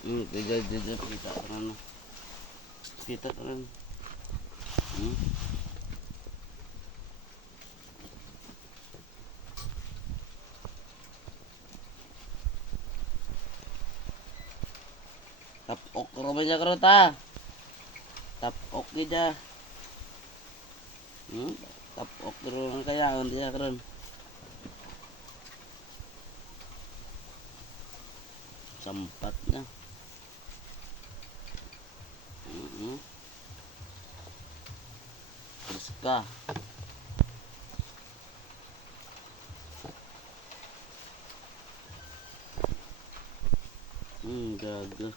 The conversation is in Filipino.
Kita ka na. Kita ka na. Tapok ko ba niya karot ha? Tapok niya. Tapok ko kaya hindi niya karon. Sampat na. Terus ka. Gagal.